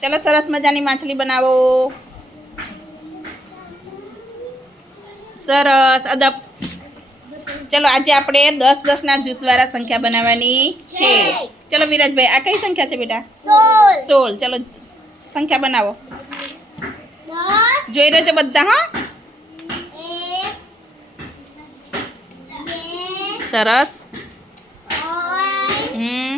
ચલો સરસ મજાની માછલી બનાવો. સરસ અદબ. ચલો આજે આપણે દસ દસના જૂથ દ્વારા સંખ્યા બનાવવાની છે. ચલો વિરાજભાઈ આ કઈ સંખ્યા છે બેટા? સોળ. ચલો સંખ્યા બનાવો. જોઈ રહેજો બધા હા. સરસ. હમ.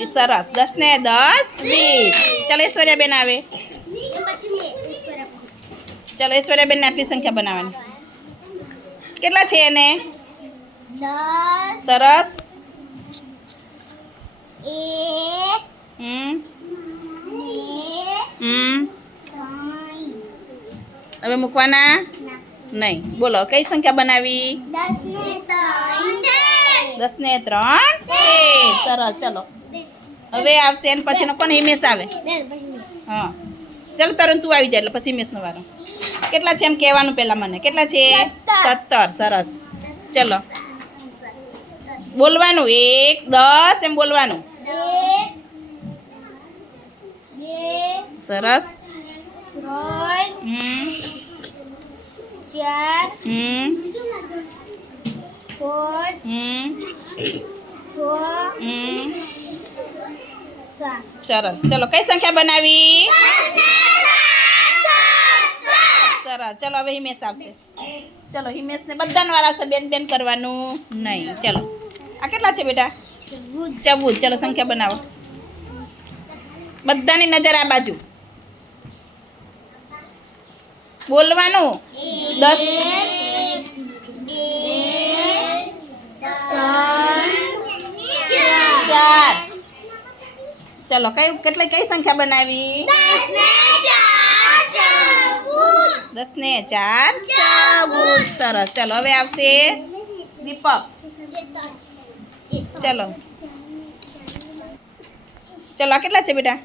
વીસ સરસ દસ ને દસ વીસ ચલો ઐશ્વર્યાબેન આવે ચલો ઐશ્વર્યાબેનને આટલી સંખ્યા બનાવવાની કેટલા છે એને દસ સરસ એક હમ બે હમ ત્રણ હવે મૂકવાના નહીં બોલો કઈ સંખ્યા બનાવી દસ ને ત્રણ દસ ને ત્રણ તેર સરસ ચલો હવે આવશે અને પછીનો કોણ હિમેશ આવે. હા. ચાલો તરણ તું આવી જાય એટલે પછી હિમેશનો વારો. કેટલા છે એમ કહેવાનું પહેલાં મને? કેટલા છે? સત્તર. સરસ. ચલો. બોલવાનું. એક દસ એમ બોલવાનું. સરસ. હમ. ચાર હમ. હમ. હમ. સાત સરસ. ચલો, કઈ સંખ્યા બનાવી? સરસ. ચલો, હવે હિમેશ આવશે. ચલો, હિમેશને બધાને વાળા આવશે. બેન બેન કરવાનું નહીં. ચલો. આ કેટલા છે બેટા? ચૌદ. ચલો, સંખ્યા બનાવો. બધાની નજર આ બાજુ. બોલવાનું? દસ. ચલો કઈ કેટલી કઈ સંખ્યા બનાવી દસ ને ચાર ચૌદ સરસ ચલો હવે આવશે દીપક ચલો ચલો આ કેટલા છે બેટા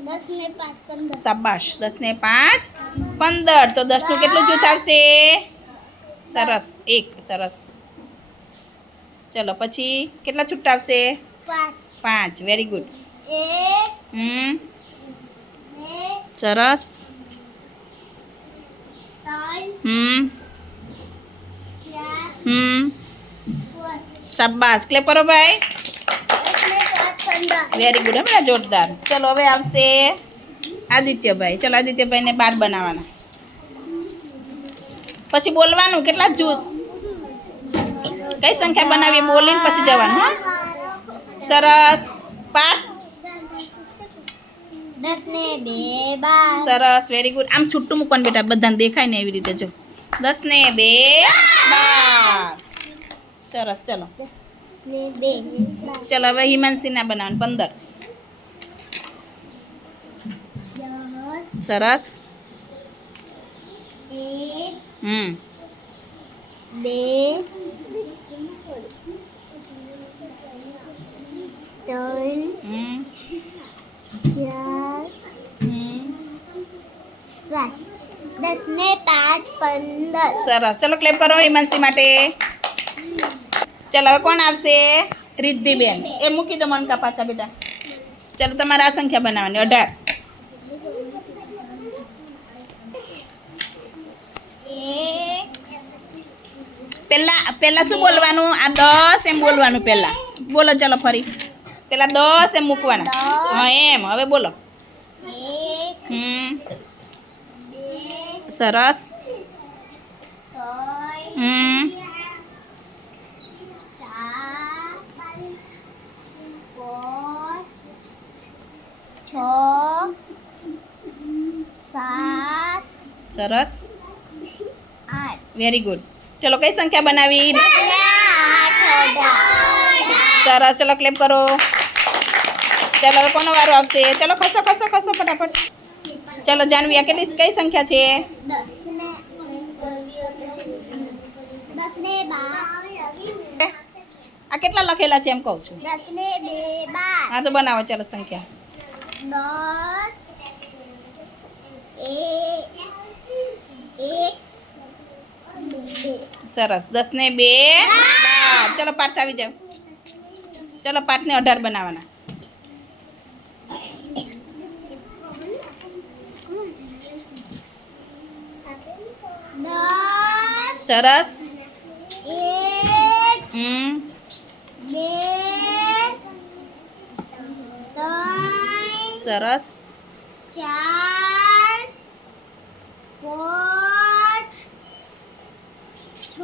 દસ ને પાંચ પંદર શાબાશ દસ ને પાંચ પંદર તો દસનું કેટલું જૂથ આવશે સરસ એક સરસ ચલો પછી કેટલા છૂટા આવશે પાંચ પાંચ વેરી ગુડ એક હમ બે સરસ ત્રણ હમ ચાર હમ પાંચ શાબાશ ક્લેપ કરો ભાઈ દસ ને પાંચ પંદર વેરી ગુડ હમણાં જોરદાર ચલો હવે આવશે આદિત્યભાઈ ચલો આદિત્યભાઈને બાર બનાવવાના પછી બોલવાનું કેટલા જૂથ કઈ સંખ્યા બનાવી બોલીને પછી જવાનું હા સરસ પાઠ દસ ને બે બાર સરસ વેરી ગુડ આમ છૂટું મૂકવાનું બેટા બધાને દેખાય ને એવી રીતે જો દસ ને બે બાર સરસ ચલો ને બે બાર ચલો હવે હિમાંશીના બનાવવાનું પંદર દસ સરસ એક હમ બે દસ ને પાંચ પંદર. સરસ. ચલો ક્લેપ કરો હિમાંશી માટે. ચલો હવે કોણ આવશે? રિદ્ધિબેન. એ મૂકી દો મનકા પાછા બેટા. ચલો તમારે આ સંખ્યા બનાવવાની. અઢાર. પહેલા પહેલા શું બોલવાનું? આ દસ એમ બોલવાનું પહેલા બોલો ચલો ફરી. પહેલા દસ એમ મૂકવાના. હા એમ. હવે બોલો. સરસ ત્રણ હમ ચાર પાંચ છ સાત સરસ આઠ વેરી ગુડ ચલો કઈ સંખ્યા બનાવી આઠ સરસ ચલો ક્લેપ કરો ચલો હવે કોનો વારો આવશે ચલો ખસો ખસો ખસો ફટાફટ ચલો જાનવી આ કેટલી કઈ સંખ્યા છે? આ કેટલા લખેલા છે એમ કહું છું? હા તો બનાવો ચલો સંખ્યા. દસ સરસ. દસ ને બે ચલો પાર્થ આવી જાવ ચલો પાઠને અઢાર બનાવવાના દસ સરસ. હમ. સરસ. ચાર પાંચ છ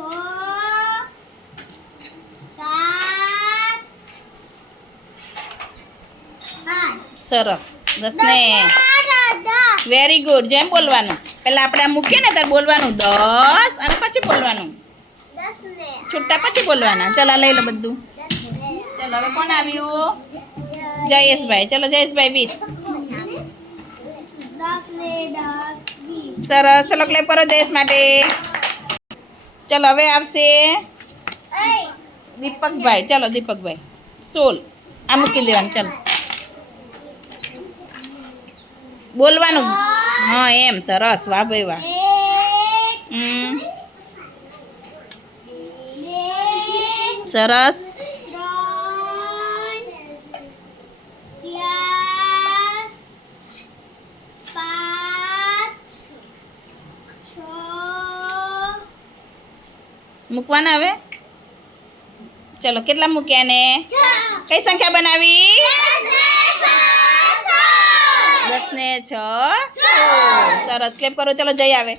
સાત સરસ. વેરી ગુડ જેમ બોલવાનું. પેલા આપણે મૂકીએ ને ત્યારે બોલવાનું. દસ અને બોલવાનું દસ ને છૂટા પછી બોલવાના ચલો આ લઈ લો બધું દસ ને ચલો હવે કોણ આવ્યું જયેશભાઈ ચલો જયેશભાઈ વીસ દસ ને દસ વીસ સરસ ચલો ક્લેપ કરો જયેશ માટે ચલો હવે આવશે દીપકભાઈ ચલો દીપકભાઈ સોલ આ મૂકી દેવાનું ચલો બોલવાનું હા એમ સરસ વાહ ભાઈ વાહ એક હમ સરસ ત્રણ ચાર પાંચ છ મૂકવાના હવે ચલો કેટલા મૂક્યા ને છ કઈ સંખ્યા બનાવી દસ ને છ દસ ને છ સરસ ક્લેપ કરો ચલો જઈ આવે